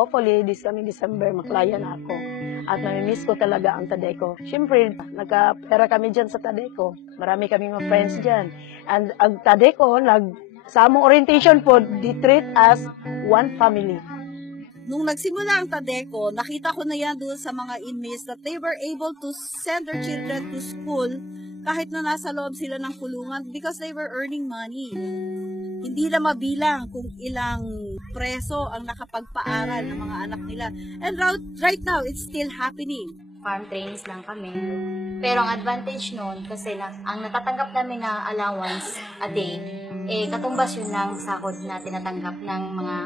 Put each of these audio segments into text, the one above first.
hopefully this coming December maklaya na ako. At namimiss ko talaga ang Tadeco. Siyempre, nagkapera kami dyan sa Tadeco. Marami kami mga friends dyan. And ang Tadeco, sa among orientation po, they treat as one family. Nung nagsimula ang Tadeco, nakita ko na yan doon sa mga inmates that they were able to send their children to school kahit na nasa loob sila ng kulungan because they were earning money. Hindi na mabilang kung ilang preso ang nakapagpaaral ng mga anak nila. And right now, it's still happening. Farm trainings lang kami. Pero ang advantage noon, kasi ang natatanggap namin na allowance a day, katumbas yun ng sakod na tinatanggap ng mga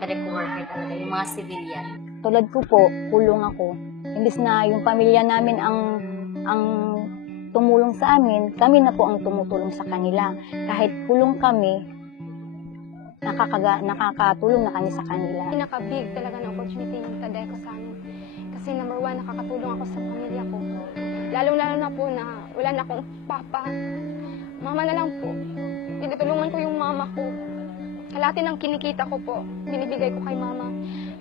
Tadeco worker talaga, yung mga civilian. Tulad ko po, kulong ako. Imbis na yung pamilya namin ang tumulong sa amin, kami na po ang tumutulong sa kanila. Kahit kulong kami, nakakatulong na kami sa kanila. Pinaka-big talaga ng opportunity ng Tadeco sa amin. Kasi number one, nakakatulong ako sa pamilya ko. Lalong-lalo na po na wala na akong papa. Mama na lang po. Tinutulungan ko yung mama ko. Kalahati ng kinikita ko po, binibigay ko kay mama.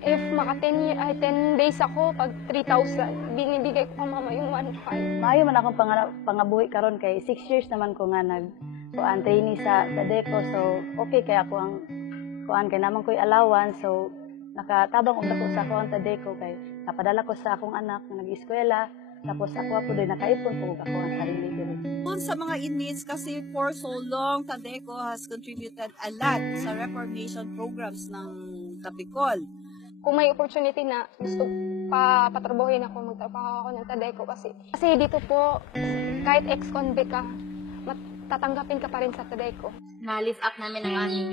If maka 10 days ako, pag 3,000, binibigay ko kay mama yung 1,500. Maayo man akong pangabuhi karon kay 6 years naman ko nga nag trainee sa Tadeco. So, okay kaya ako ang kay naman ko'y allowance. So, nakatabang ako sa ako ang Tadeco kay napadala ko sa akong anak na nag-eskwela. Tapos ako din nakaipon po ako ang sarili diri. Kung sa mga inmates kasi for so long, Tadeco has contributed a lot sa reformation programs ng Bicol. Kung may opportunity na gusto patrabahin ako, magtrabaho ako ng Tadeco kasi dito po, kahit ex-convict ka, tatanggapin ka pa rin sa Tadeco. Na-lift up namin ang aming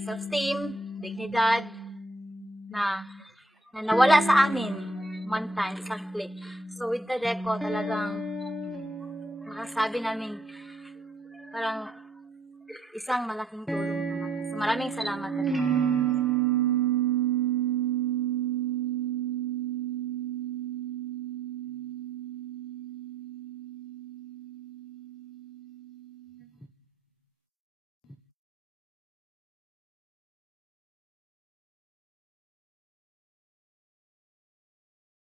self-esteem, dignidad, na nawala sa amin one time, exactly. So with Tadeco, talagang makasabi namin parang isang malaking tulong naman. So maraming salamat.